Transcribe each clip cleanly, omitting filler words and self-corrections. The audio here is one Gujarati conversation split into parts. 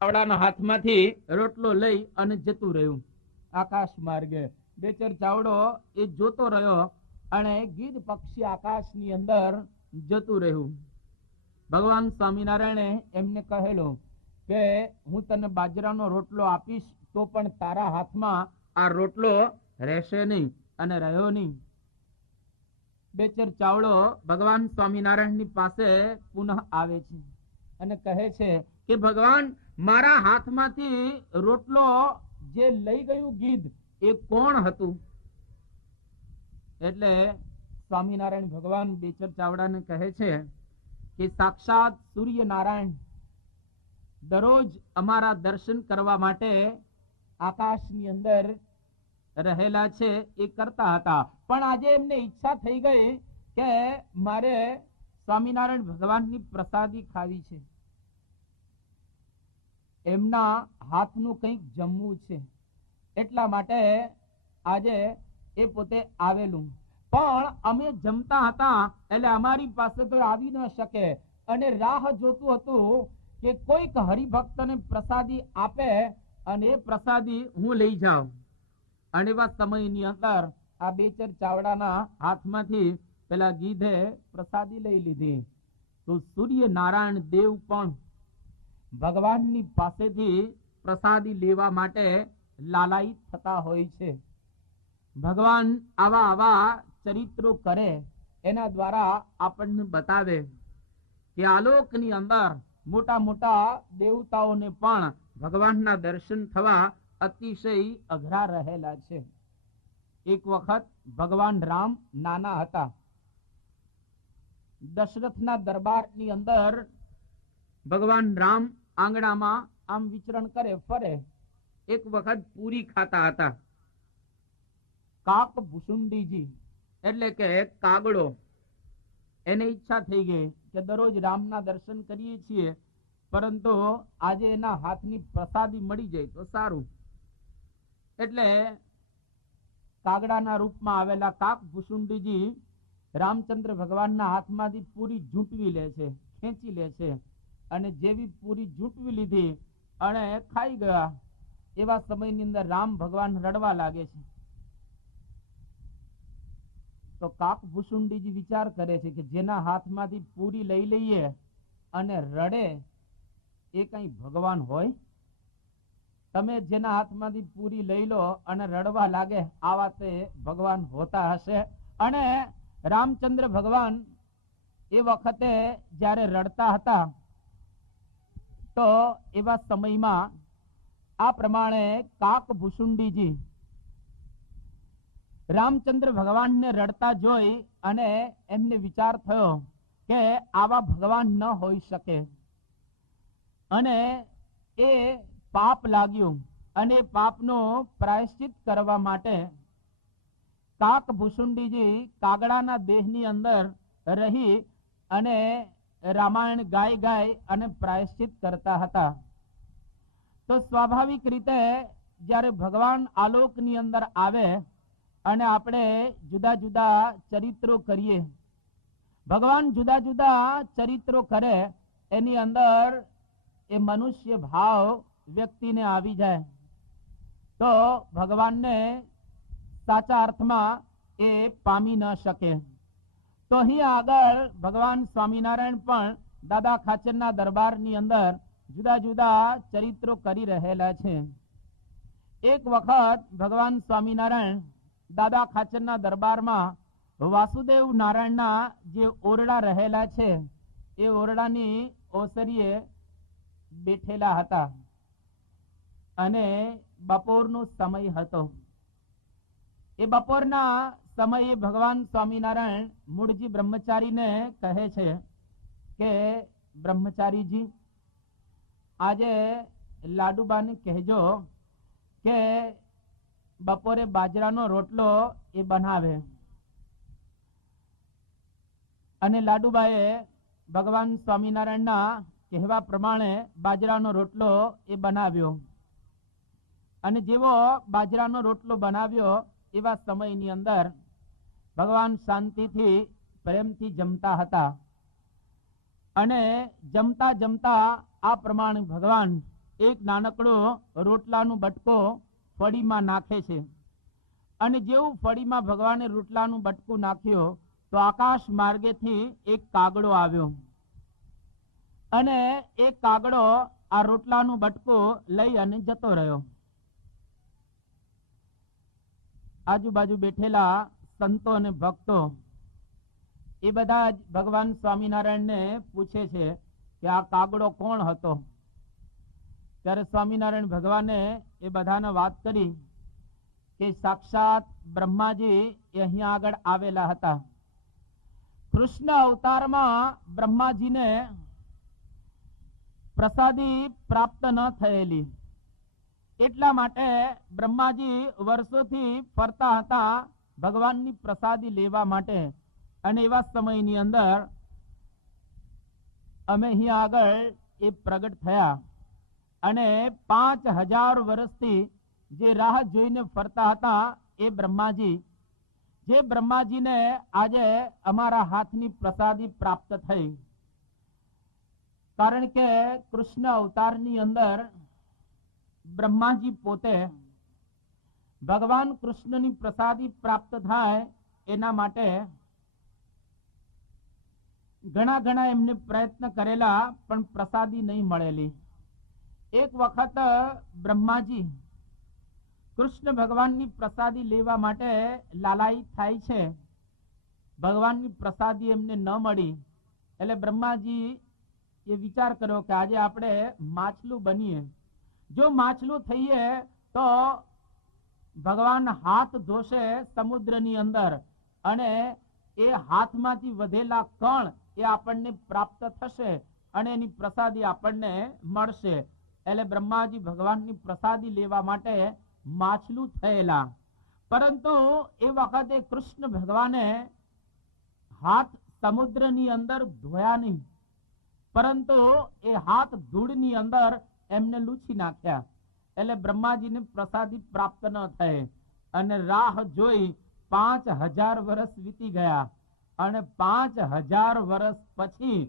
ચાવડાના હાથમાંથી રોટલો લઈ અને જતું રહ્યું આકાશ માર્ગે. બેચર ચાવડો એ જોતો રહ્યો અને ગીધ પક્ષી આકાશની અંદર જતું રહ્યું. ભગવાન સ્વામિનારાયણે એમને કહેલું કે હું તને બાજરાનો રોટલો આપીશ તો પણ તારા હાથમાં આ રોટલો રહેશે નહીં, અને રહ્યો નહીં. બેચર ચાવડો ભગવાન સ્વામિનારાયણની પાસે પુનઃ આવે છે અને કહે છે કે ભગવાન, મારા હાથમાંથી રોટલો જે લઈ ગયું ગીધ એ કોણ હતું? એટલે સ્વામિનારાયણ ભગવાન બેચર ચાવડાને કહે છે કે સાક્ષાત સૂર્યનારાયણ દરરોજ અમારા દર્શન કરવા માટે આકાશની અંદર રહેલા છે, એ કરતા હતા. પણ આજે એમને ઈચ્છા થઈ ગઈ કે મારે સ્વામિનારાયણ ભગવાનની પ્રસાદી ખાવી છે, એમના હાથનું કંઈક જમવું છે. એટલા માટે આજે એ પોતે આવેલું. પણ અમે જમતા હતા એટલે અમારી પાસે તો આવી ન શકે, અને રાહ જોતું હતું કે કોઈક હરિભક્તને પ્રસાદી આપે અને એ પ્રસાદી હું લઈ જાઉં. અને એવા સમયની અંદર આ બેચર ચાવડાના હાથમાંથી પેલા ગીધે પ્રસાદી લઈ લીધી. તો સૂર્યનારાયણ દેવ પણ ભગવાનની પાસેથી પ્રસાદી લેવા માટે લાલાયિત થતા હોય છે. ભગવાન આવા આવા ચરિત્રો કરે, એના દ્વારા આપણને બતાવે કે આલોકની અંદર મોટા મોટા દેવતાઓને પણ ભગવાનના દર્શન થવા અતિશય અઘરા રહેલા છે. એક વખત ભગવાન રામ નાના હતા. દશરથના દરબારની અંદર ભગવાન રામ આંગણામાં આમ વિચરણ કરે ફરે. એક વખત પૂરી ખાતા હતા. કાક ભુસુંડીજી એટલે કે કાગડો, એને ઈચ્છા થઈ ગઈ કે દરરોજ રામના દર્શન કરીએ છીએ, પરંતુ આજે એના હાથની પ્રસાદી મળી જાય તો સારું. એટલે કાગડાના રૂપમાં આવેલા કાક ભુસુંડીજી રામચંદ્ર ભગવાનના હાથમાંથી પૂરી ઝૂંટવી લે છે, ખેંચી લે છે, અને જેવી પૂરી ઝૂંટવી લીધી અને ખાઈ ગયા. એવા સમયની અંદર રામ ભગવાન રડવા લાગે છે. તો કાક ભુસુંડીજી વિચાર કરે છે કે જેના હાથમાંથી પૂરી લઈ લઈએ અને રડે એ કઈ ભગવાન હોય? તમે જેના હાથમાંથી પૂરી લઈ લો અને રડવા લાગે, આવા તે ભગવાન હોતા હશે? અને રામચંદ્ર ભગવાન એ વખતે જ્યારે રડતા હતા તો એવા સમયમાં આ પ્રમાણે કાક ભુસુંડીજી રામચંદ્ર ભગવાનને રડતા જોઈ અને એમને વિચાર થયો કે આવા ભગવાન ન હોઈ શકે, અને એ પાપ લાગ્યું. અને પાપનો પ્રાયશ્ચિત કરવા માટે કાક ભુસુંડીજી કાગડાના દેહની અંદર રહી અને રામાયણ ગાય અને પ્રાયશ્ચિત કરતા હતા. તો સ્વાભાવિક રીતે જ્યારે ભગવાન આલોકની અંદર આવે અને આપણે જુદા જુદા ચરિત્રો કરીએ, ભગવાન જુદા જુદા ચરિત્રો કરે, એની અંદર એ મનુષ્ય ભાવ વ્યક્તિને આવી જાય તો ભગવાનને સાચા અર્થમાં એ પામી ન શકે. તો અહીં આગળ ભગવાન સ્વામિનારાયણ પણ દાદા ખાચરના દરબારની અંદર જુદા જુદા ચરિત્રો કરી રહેલા છે. એક વખત ભગવાન સ્વામિનારાયણ દાદા ખાચરના દરબારમાં વાસુદેવ નારાયણના જે ઓરડા રહેલા છે એ ઓરડાની ઓસરીએ બેઠેલા હતા, અને બપોરનો સમય હતો. એ બપોરના સમયે ભગવાન સ્વામિનારાયણ મૂળજી બ્રહ્મચારીને કહે છે કે બ્રહ્મચારીજી, આજે લાડુબાને કહેજો કે બપોરે બાજરાનો રોટલો એ બનાવે. અને લાડુબાએ ભગવાન સ્વામિનારાયણના કહેવા પ્રમાણે બાજરાનો રોટલો એ બનાવ્યો. અને જેવો બાજરાનો રોટલો બનાવ્યો એવા સમયની અંદર ભગવાન શાંતિથી પ્રેમથી જમતા હતા. અને જમતા જમતા આ પ્રમાણે ભગવાન એક નાનકડો રોટલાનો બટકો ફળીમાં નાખે છે, અને જેવું ફળીમાં ભગવાને રોટલાનું બટકું નાખ્યો તો આકાશ માર્ગેથી એક કાગડો આવ્યો, અને એ કાગડો આ રોટલાનું બટકું લઈ અને જતો રહ્યો. આજુબાજુ બેઠેલા સંતો અને ભક્તો એ બધા જ ભગવાન સ્વામિનારાયણને પૂછે છે કે આ કાગડો કોણ હતો. ત્યારે સ્વામિનારાયણ ભગવાને એ બધાને વાત કરી કે સાક્ષાત બ્રહ્માજી એ અહીંયા આગળ આવેલા હતા. કૃષ્ણ અવતારમાં બ્રહ્માજીને પ્રસાદી પ્રાપ્ત ન થયેલી, એટલા માટે બ્રહ્માજી વર્ષોથી ફરતા હતા ભગવાનની પ્રસાદી લેવા માટે. અને એવા સમયની અંદર અમે અહીંયા આગળ એ પ્રગટ થયા, અને 5000 વર્ષથી જે રાહ જોઈને ફરતા હતા એ બ્રહ્માજી, જે બ્રહ્માજીને આજે અમારા હાથની પ્રસાદી પ્રાપ્ત થઈ. કારણ કે કૃષ્ણ અવતારની અંદર બ્રહ્માજી પોતે ભગવાન કૃષ્ણની પ્રસાદી પ્રાપ્ત થાય એના માટે ઘણા એમને પ્રયત્ન કરેલા, પણ પ્રસાદી નહીં મળેલી. એક વખત બ્રહ્માજી કૃષ્ણ ભગવાનની પ્રસાદી લેવા માટે લાલાયિત થાય છે. ભગવાનની પ્રસાદી એમને ન મળી, એટલે બ્રહ્માજી એ વિચાર કર્યો કે આજે આપણે માછલું બનીએ. જો માછલું થઈએ તો ભગવાન હાથ ધોશે સમુદ્રની અંદર, અને એ હાથમાંથી વધેલા કણ એ આપણને પ્રાપ્ત થશે, અને એની પ્રસાદી આપણને મળશે. એટલે બ્રહ્માજી ભગવાનની પ્રસાદી લેવા માટે માછલું થયેલા. પરંતુ એ વખતે કૃષ્ણ ભગવાને હાથ સમુદ્રની અંદર ધોયા નહીં, પરંતુ એ હાથ ધૂળની અંદર એમને લૂછી નાખ્યા. એટલે બ્રહ્માજીને પ્રસાદી પ્રાપ્ત ન થઈ, અને રાહ જોઈ 5000 વર્ષ વીતી ગયા, અને 5000 વર્ષ પછી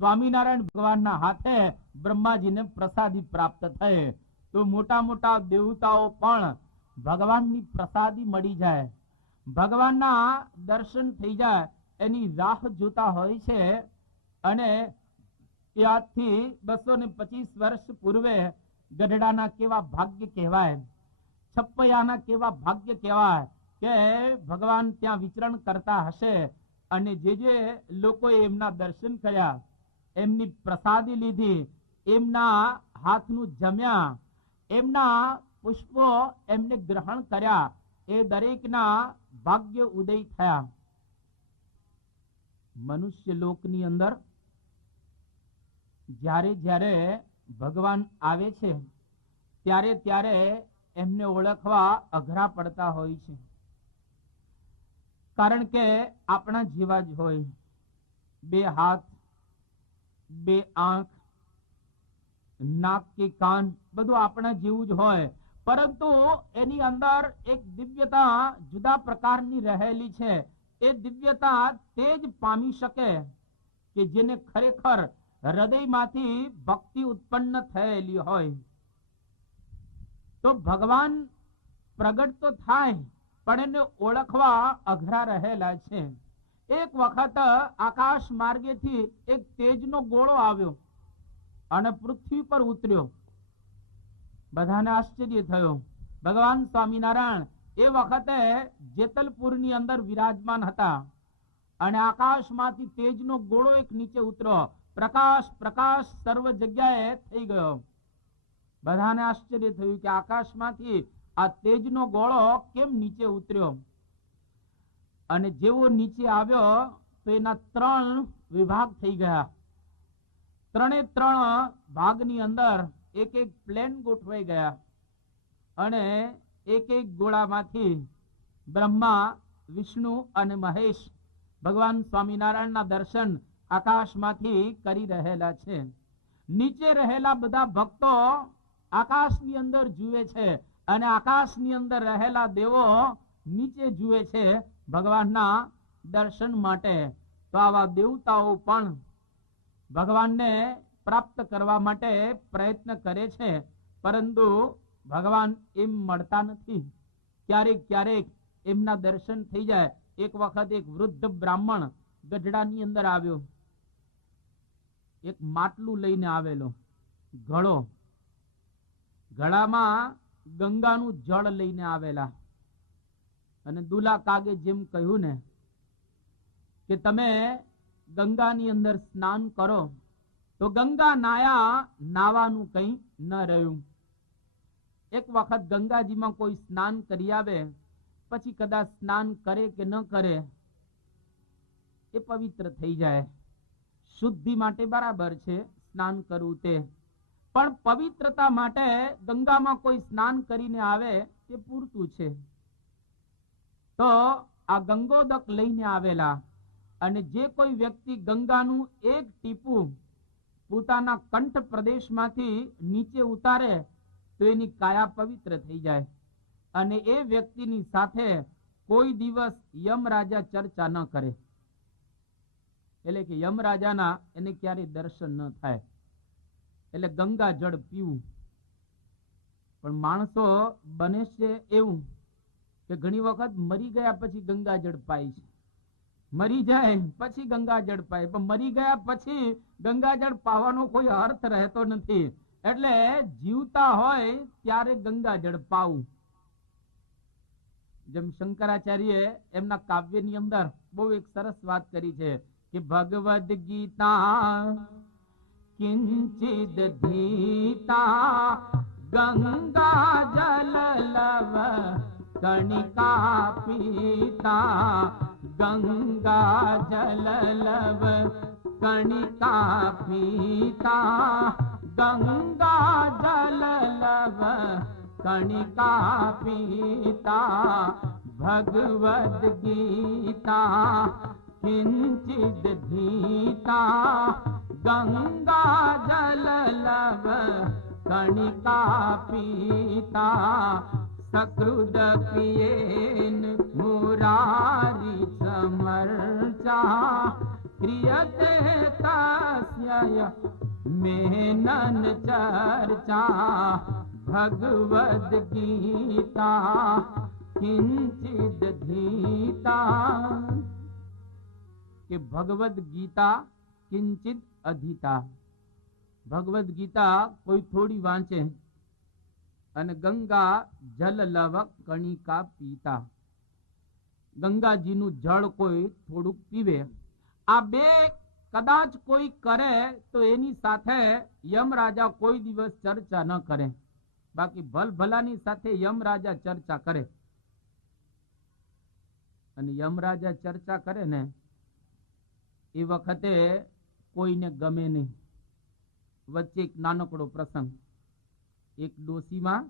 સ્વામિનારાયણ ભગવાનના હાથે બ્રહ્માજીને પ્રસાદી પ્રાપ્ત થઈ. તો મોટા મોટા દેવતાઓ પણ ભગવાનની પ્રસાદી મળી જાય, ભગવાનના દર્શન થઈ જાય એની રાહ જોતા હોય છે. અને આજથી 225 વર્ષ પૂર્વે ગઢડાના કેવા ભાગ્ય કહેવાય, છપૈયાના કેવા ભાગ્ય કહેવાય કે ભગવાન ત્યાં વિચરણ કરતા હશે, અને જે લોકોએ એમના દર્શન કર્યા, એમની પ્રસાદી લીધી, એમના હાથનું જમ્યા, એમના પુષ્પો એમને ગ્રહણ કર્યા, એ દરેકના ભાગ્ય ઉદય થયા. મનુષ્ય લોકની અંદર જ્યારે જ્યારે ભગવાન આવે છે ત્યારે ત્યારે એમને ઓળખવા અઘરા પડતા હોય છે. કારણ કે આપણા જેવા જ હોય, 2 હાથ, 2 આંખ, નાક કે કાન, બધું આપણા જેવું જ હોય, પરંતુ એની અંદર એક દિવ્યતા જુદા પ્રકારની રહેલી છે. એ દિવ્યતા તે જ પામી શકે કે જેને ખરેખર હૃદયમાંથી ભક્તિ ઉત્પન્ન થયેલી હોય. તો ભગવાન પ્રગટ તો થાય, પણ એને ઓળખવા અઘરા રહેલા છે. એક વખત આકાશ માર્ગેથી એક તેજનો ગોળો આવ્યો અને પૃથ્વી પર ઉતર્યો. બધાને આશ્ચર્ય થયો. ભગવાન સ્વામિનારાયણ એ વખતે જેતલપુરની અંદર વિરાજમાન હતા, અને આકાશમાંથી તેજનો ગોળો એક નીચે ઉતર્યો. પ્રકાશ પ્રકાશ સર્વ જગ્યાએ થઈ ગયો. બધાને આશ્ચર્ય થયું કે આકાશમાંથી આ તેજનો ગોળો કેમ નીચે ઉતર્યો. અને જેવો નીચે આવ્યો તો એના 3 વિભાગ થઈ ગયા. 3 ભાગની અંદર એક પ્લેન ગોઠવાઈ ગયા, અને એક ગોળામાંથી બ્રહ્મા, વિષ્ણુ અને મહેશ ભગવાન સ્વામિનારાયણના દર્શન આકાશમાંથી કરી રહેલા છે. નીચે રહેલા બધા ભક્તો આકાશની અંદર જુએ છે, અને આકાશની અંદર રહેલા દેવો નીચે જુએ છે ભગવાનના દર્શન માટે. તો આવા દેવતાઓ પણ ભગવાનને પ્રાપ્ત કરવા માટે પ્રયત્ન કરે છે, પરંતુ ભગવાન એમ મળતા નથી. ક્યારેક ક્યારેક એમના દર્શન થઈ જાય. એક વખત એક વૃદ્ધ બ્રાહ્મણ ગઢડાની અંદર આવ્યો, એક માટલું લઈને આવેલો, ઘડો, ઘડામાં ગંગાનું જળ લઈને આવેલા. અને દુલા કાગે જેમ કહ્યું ને કે તમે ગંગાની અંદર સ્નાન કરો, તો ગંગા નાયા, નાવાનું કઈ ન રહ્યું. એક વખત ગંગાજીમાં કોઈ સ્નાન કરી આવે, પછી કદાચ સ્નાન કરે કે ન કરે, એ પવિત્ર થઈ જાય. શુદ્ધિ માટે બરાબર છે સ્નાન કરવું તે, પણ પવિત્રતા માટે ગંગામાં કોઈ સ્નાન કરીને આવે તે પૂરતું છે. તો આ ગંગોદક લઈને આવેલા, અને જે કોઈ વ્યક્તિ ગંગાનું એક ટીપું પોતાના કંઠ પ્રદેશમાંથી નીચે ઉતારે તો એની કાયા પવિત્ર થઈ જાય. અને એ વ્યક્તિની સાથે કોઈ દિવસ યમરાજા ચર્ચા ન કરે, એટલે કે યમરાજાના એને ક્યારે દર્શન ન થાય. એટલે ગંગા જળ પીવું. પણ માણસો બને છે એવું કે ઘણી વખત મરી ગયા પછી ગંગા જળ પાય છે, મરી જાય પછી ગંગા જળ પાય, પણ મરી ગયા પછી ગંગા જળ પાવાનો કોઈ અર્થ રહેતો નથી. એટલે જીવતા હોય ત્યારે ગંગા જળ પાવું. જેમ શંકરાચાર્ય એમના કાવ્યની અંદર બહુ એક સરસ વાત કરી છે કે ભગવદ ગીતા કિંચિદ ધીતા ગંગા જલ લવ કણિકા પીતા, ગંગા જલ લવ કણિકા પીતા, ગંગા જલ લવ કણિકા પીતા, ભગવદ ગીતા કિંચિદ ધીતા ગંગા જલ લવ કણિકા પીતા, સકૃદ પિયેન મુરારી સમર્ચા, ક્રિયતે તસ્ય મેનન ચર્ચા, ભગવદ ગીતા કિંચિદ ધીતા. કે ભગવદ ગીતા કિંચિત અધીતા, ભગવદ ગીતા કોઈ થોડી વાંચે અને ગંગા જલ લવ કણિકા પીતા, ગંગાજીનું જળ કોઈ થોડુંક પીવે. આ બે કદાચ કોઈ કરે તો એની સાથે યમરાજા કોઈ દિવસ ચર્ચા ન કરે. બાકી ભલભલાની સાથે યમરાજા ચર્ચા કરે, અને યમરાજા ચર્ચા કરે ને એ વખતે કોઈને ગમે નહીં. વચ્ચે એક નાનકડો પ્રસંગ, એક ડોસીમાં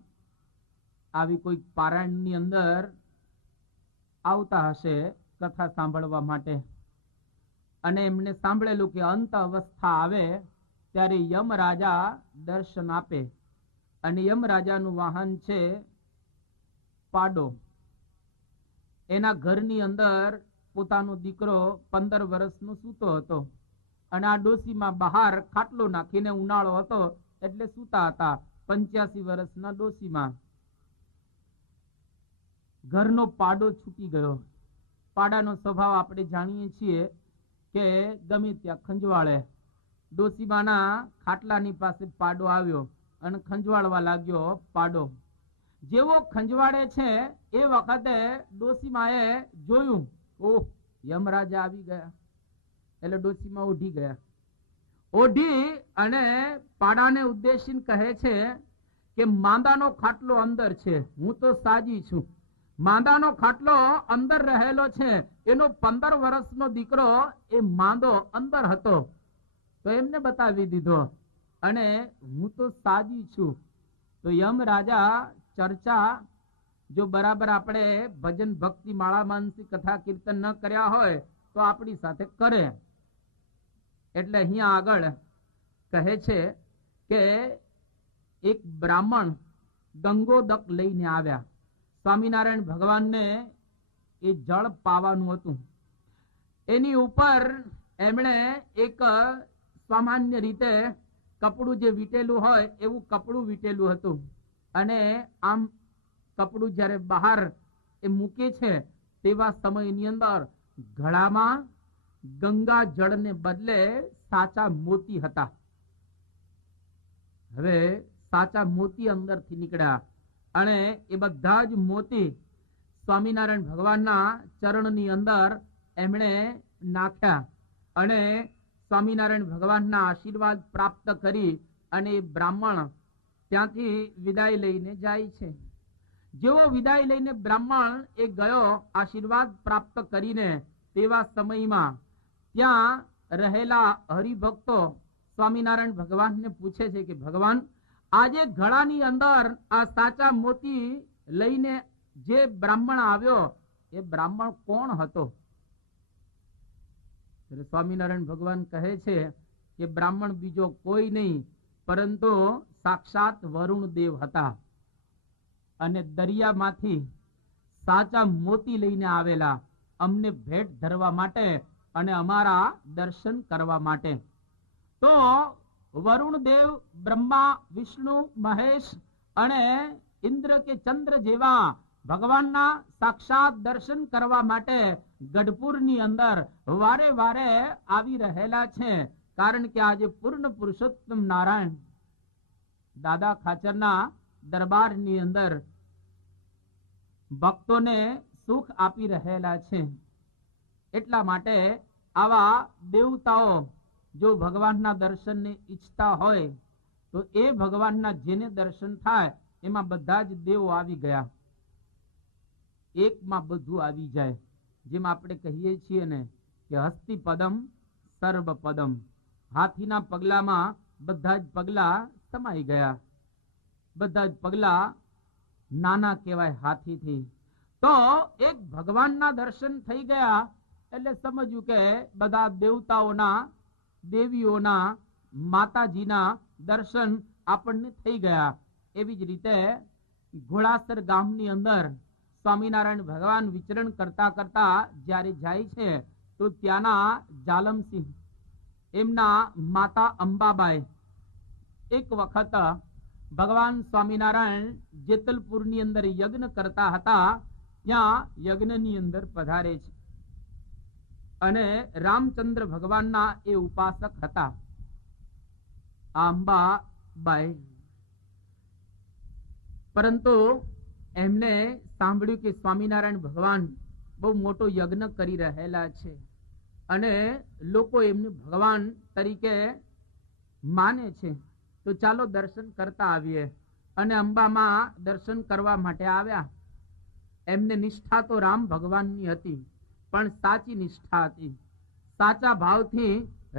આવી કોઈ પારાયણની અંદર આવતા હશે કથા સાંભળવા માટે, અને એમને સાંભળેલું કે અંત અવસ્થા આવે ત્યારે યમરાજા દર્શન આપે, અને યમરાજાનું વાહન છે પાડો. એના ઘરની અંદર પોતાનો દીકરો 15 વર્ષનો સૂતો હતો, અને આ ડોસીમાં બહાર ખાટલો નાખીને, ઉનાળો હતો એટલે સૂતા હતા. 85 વર્ષના ડોસીમાં ઘરનો પાડો છૂટી ગયો. પાડાનો સ્વભાવ આપણે જાણીએ છીએ કે ગમે ત્યાં ખંજવાળે. ડોસીમાના ખાટલાની પાસે પાડો આવ્યો અને ખંજવાળવા લાગ્યો પાડો. જેવો ખંજવાળે છે એ વખતે ડોસીમાએ જોયું, ઓહ, યમરાજા આવી ગયા. એટલે ડોસીમા ઓઢી ગયા. ઓઢી અને પાડાને ઉદ્દેશીને કહે છે કે માંદાનો ખાટલો અંદર છે, હું તો સાજી છું. માંદાનો ખાટલો અંદર રહેલો છે, એનો 15 વર્ષનો દીકરો એ માંદો અંદર હતો, તો એમને બતાવી દીધો, અને હું તો સાજી છું. તો યમરાજા ચર્ચા જો બરાબર આપણે ભજન ભક્તિ માળા માનસી કથા કીર્તન ન કર્યા હોય તો આપણી સાથે કરે. એટલે અહીંયા આગળ કહે છે કે એક બ્રાહ્મણ ગંગોદક લઈને આવ્યા. સ્વામિનારાયણ ભગવાનને એ જળ પાવાનું હતું. એની ઉપર એમણે એક સામાન્ય રીતે કપડું જે વીટેલું હોય એવું કપડું વીટેલું હતું, અને આમ કપડું જ્યારે બહાર એ મૂકે છે તેવા સમયની અંદર ગળામાં ગંગા જળને બદલે સાચા મોતી હતા. હવે સાચા મોતી અંદરથી નીકળ્યા અને એ બધા જ મોતી સ્વામિનારાયણ ભગવાનના ચરણની અંદર એમણે નાખ્યા અને સ્વામિનારાયણ ભગવાનના આશીર્વાદ પ્રાપ્ત કરી અને બ્રાહ્મણ ત્યાંથી વિદાય લઈને જાય છે. જેવો વિદાય લઈને બ્રાહ્મણ એ ગયો આશીર્વાદ પ્રાપ્ત કરીને, તેવા સમયમાં ત્યાં રહેલા હરિભક્તો સ્વામિનારાયણ ભગવાનને પૂછે છે કે ભગવાન, આજે ગળાની અંદર આ સાચા મોતી લઈને જે બ્રાહ્મણ આવ્યો એ બ્રાહ્મણ કોણ હતો? સ્વામિનારાયણ ભગવાન કહે છે કે બ્રાહ્મણ બીજો કોઈ નહીં પરંતુ સાક્ષાત વરુણ દેવ હતા, અને દરિયામાંથી સાચા મોતી લઈને આવેલા અમને ભેટ ધરવા માટે અને અમારા દર્શન કરવા માટે. તો વરુણ દેવ બ્રહ્મા, વિષ્ણુ, મહેશ અને ઇન્દ્ર કે ચંદ્ર જેવા ભગવાનના સાક્ષાત દર્શન કરવા માટે ગઢપુરની અંદર વારે વારે આવી રહેલા છે. કારણ કે આજે પૂર્ણ પુરુષોત્તમ નારાયણ દાદા ખાચરના દરબારની અંદર ભક્તોને સુખ આપી રહેલા છે. એટલા માટે આવા દેવતાઓ જો ભગવાનના દર્શનને ઈચ્છતા હોય તો એ ભગવાનના જેને દર્શન થાય એમાં બધા જ દેવો આવી ગયા, એકમાં બધું આવી જાય. જેમ આપણે કહીએ છીએ ને કે હસ્તિ પદમ સર્વ પદમ, હાથીના પગલામાં બધા જ પગલા સમાઈ ગયા. બધા જ પગલા નાના કહેવાય હાથીથી. તો એક ભગવાનના દર્શન થઈ ગયા એટલે સમજ્યું કે બધા દેવતાઓના, દેવીઓના, માતાજીના દર્શન આપણને થઈ ગયા. એવી જ રીતે ઘોડાસર ગામની અંદર સ્વામિનારાયણ ભગવાન વિચરણ કરતા કરતા જ્યારે જાય છે તો ત્યાંના જાલમસિંહ એમના માતા અંબાબાઈ એક વખત ભગવાન સ્વામિનારાયણ જેતલપુરની અંદર યજ્ઞ કરતા હતા, ત્યાં યજ્ઞની અંદર પધારે છે અને રામચંદ્ર ભગવાનના એ ઉપાસક હતા અંબાબાઈ. પરંતુ એમને સાંભળ્યું કે સ્વામિનારાયણ ભગવાન બહુ મોટો યજ્ઞ કરી રહેલા છે અને લોકો એમને ભગવાન તરીકે માને છે, તો ચાલો દર્શન કરતા આવીએ. અને અંબામાં દર્શન કરવા માટે આવ્યા. એમને નિષ્ઠા તો રામ ભગવાનની હતી, પણ સાચી નિષ્ઠા હતી, સાચા ભાવથી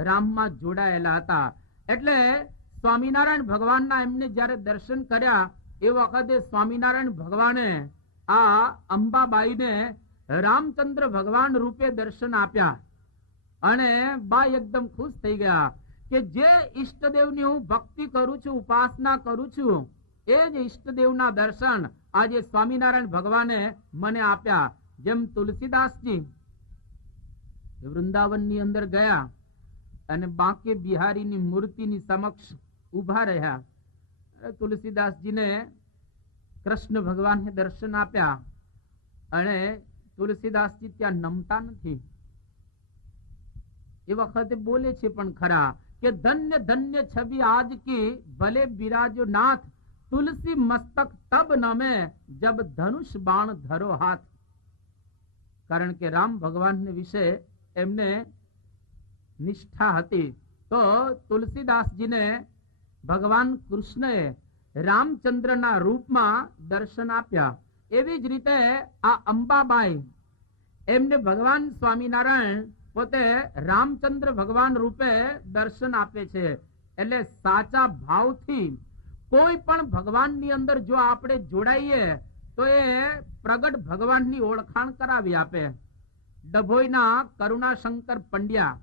રામમાં જોડાયેલા હતા. એટલે સ્વામિનારાયણ ભગવાનના એમને જ્યારે દર્શન કર્યા એ વખતે સ્વામિનારાયણ ભગવાને આ અંબાબાઈને રામચંદ્ર ભગવાન રૂપે દર્શન આપ્યા અને બા એકદમ ખુશ થઈ ગયા કે જે ઈષ્ટદેવની હું ભક્તિ કરું છું, ઉપાસના કરું છું, એ જ ઈષ્ટદેવના દર્શન આજે સ્વામિનારાયણ ભગવાને મને આપ્યા. જેમ તુલસીદાસજી વૃંદાવનની અંદર ગયા અને બાંકે બિહારીની મૂર્તિની સમક્ષ ઉભા રહ્યા. તુલસીદાસજીને કૃષ્ણ ભગવાનને દર્શન આપ્યા અને તુલસીદાસજી ત્યાં નમતા નથી. એ વખતે બોલે છે પણ ખરા કે ધન્ય ધન્ય છબી આજ કી ભલે બિરાજો નાથ, તુલસી મસ્તક તબ નમે જબ ધનુષ બાણ ધરો હાથ. કારણ કે રામ ભગવાનને વિશે એમને નિષ્ઠા હતી. તો તુલસીદાસજીને ભગવાન કૃષ્ણએ રામચંદ્રના રૂપમાં દર્શન આપ્યા. એવી જ રીતે આ અંબાબાઈ એમને ભગવાન સ્વામિનારાયણ પોતે રામચંદ્ર ભગવાન રૂપે દર્શન આપે છે. એટલે સાચા ભાવથી કોઈ પણ ભગવાનની અંદર જો આપણે જોડાઈએ તો એ પ્રગટ ભગવાનની ઓળખાણ કરાવી આપે. ડભોઈના કરુણાશંકર પંડ્યા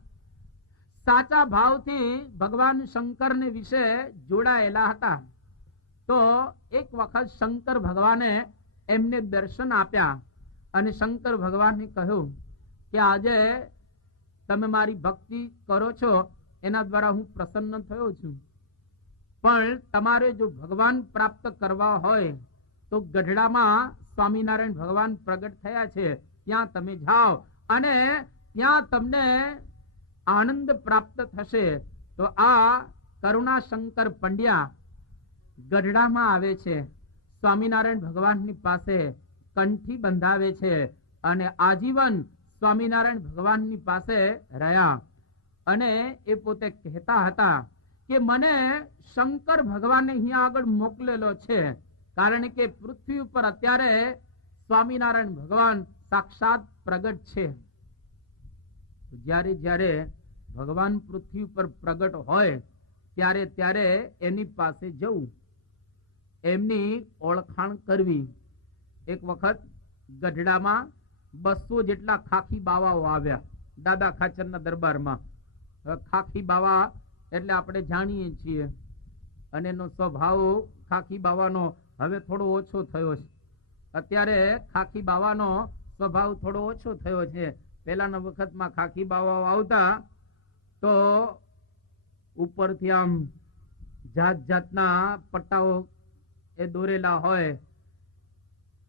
સાચા ભાવથી ભગવાન શંકરને વિશે જોડાયેલા હતા. તો એક વખત શંકર ભગવાને એમને દર્શન આપ્યા અને શંકર ભગવાને કહ્યું કે આજે તમે મારી ભક્તિ કરો છો એના દ્વારા હું પ્રસન્ન થયો છું, પણ તમારે જો ભગવાન પ્રાપ્ત કરવા હોય તો ગઢડામાં સ્વામિનારાયણ ભગવાન પ્રગટ થયા છે, ત્યાં તમે જાઓ અને ત્યાં તમને આનંદ પ્રાપ્ત થશે. તો આ કરુણાશંકર પંડ્યા ગઢડામાં આવે છે, સ્વામિનારાયણ ભગવાનની પાસે કંઠી બંધાવે છે અને આજીવન સ્વામિનારાયણ ભગવાનની પાસે રહ્યા. અને એ પોતે કહેતા હતા કે મને શંકર ભગવાને અહીંયા આગળ મોકલેલો છે, કારણ કે પૃથ્વી ઉપર અત્યારે સ્વામિનારાયણ ભગવાન સાક્ષાત પ્રગટ છે. જ્યારે જ્યારે ભગવાન પૃથ્વી ઉપર પ્રગટ હોય ત્યારે ત્યારે એની પાસે જવું, એમની ઓળખાણ કરવી. એક વખત ગઢડામાં 200 જેટલા ખાખી બાવાઓ આવ્યા દાદા ખાચરના દરબારમાં. ખાખી બાવા એટલે આપણે જાણીએ છીએ, અને એનો સ્વભાવ ખાખી બાવાનો હવે થોડો ઓછો થયો છે. અત્યારે ખાખી બાવાનો સ્વભાવ થોડો ઓછો થયો છે. પહેલાના વખતમાં ખાખી બાવાઓ આવતા તો ઉપરથી આમ જાત જાતના પટ્ટાઓ એ દોરેલા હોય,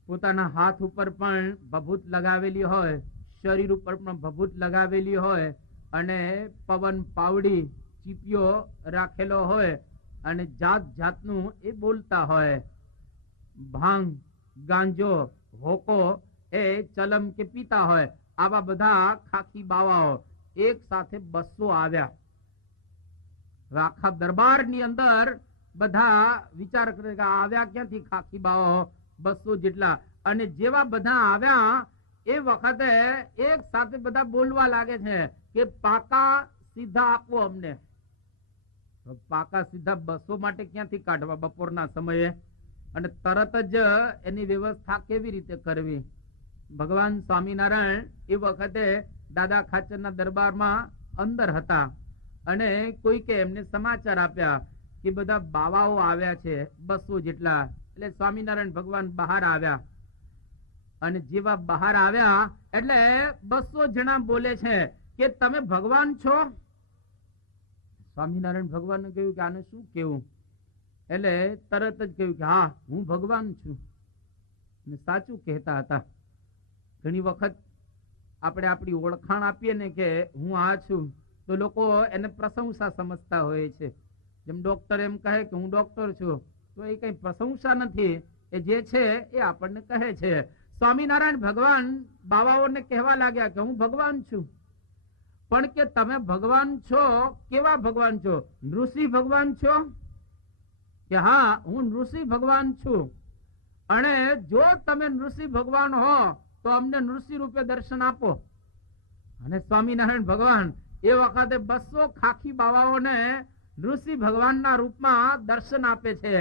પોતાના હાથ ઉપર પણ ભભૂત લગાવેલી હોય, શરીર ઉપર પણ ભભૂત લગાવેલી હોય, અને પવન પાવડી ચીપિયો રાખેલો હોય, અને જાત જાતનું એ બોલતા હોય. ભાંગ, ગાંજો, હોકો એ ચલમ કે પીતા હોય. આવા બધા ખાખી બાવાઓ એક સાથે 200 આવ્યા. આખા દરબારની અંદર બધા વિચાર કરે કે આવ્યા ક્યાંથી ખાખી બાવાઓ 200 જેટલા. અને જેવા બધા આવ્યા એ વખતે એક સાથે બધા બોલવા લાગે છે કે પાકા સીધા આપો અમને. પાકા સીધા 200 માટે ક્યાંથી કાઢવા બપોરના સમયે, અને તરત જ એની વ્યવસ્થા કેવી રીતે કરવી. ભગવાન સ્વામિનારાયણ એ વખતે દાદા ખાચરના દરબારમાં અંદર હતા, અને કોઈકે એમને સમાચાર આપ્યા કે બધા બાવાઓ આવ્યા છે 200 જેટલા. એટલે સ્વામિનારાયણ ભગવાન બહાર આવ્યા, અને જેવા બહાર આવ્યા એટલે 200 જણા બોલે છે કે તમે ભગવાન છો. સ્વામિનારાયણ ભગવાનને કહ્યું કે આને શું કેવું, એટલે તરત જ કહ્યું કે હા હું ભગવાન છું. અને સાચું કહેતા હતા. ઘણી વખત આપણે આપણી ઓળખાણ આપીએ ને કે હું આ છું, તો લોકો એને પ્રશંસા સમજતા હોય છે. જેમ ડોક્ટર એમ કહે કે હું ડોક્ટર છું, તો એ કઈ પ્રશંસા નથી, એ જે છે એ આપણને કહે છે. સ્વામિનારાયણ ભગવાન બાવાઓને કહેવા લાગ્યા કે હું ભગવાન છું. પણ કે તમે ભગવાન છો, કેવા ભગવાન છો? નૃષિ ભગવાન છો? કે હા હું નૃષિ ભગવાન છું. અને જો તમે નૃષિ ભગવાન હો તો અમને નૃષિ રૂપે દર્શન આપો. અને સ્વામિનારાયણ ભગવાન એ વખતે 200 ખાખી બાવાઓને નૃષિ ભગવાનના રૂપમાં દર્શન આપે છે.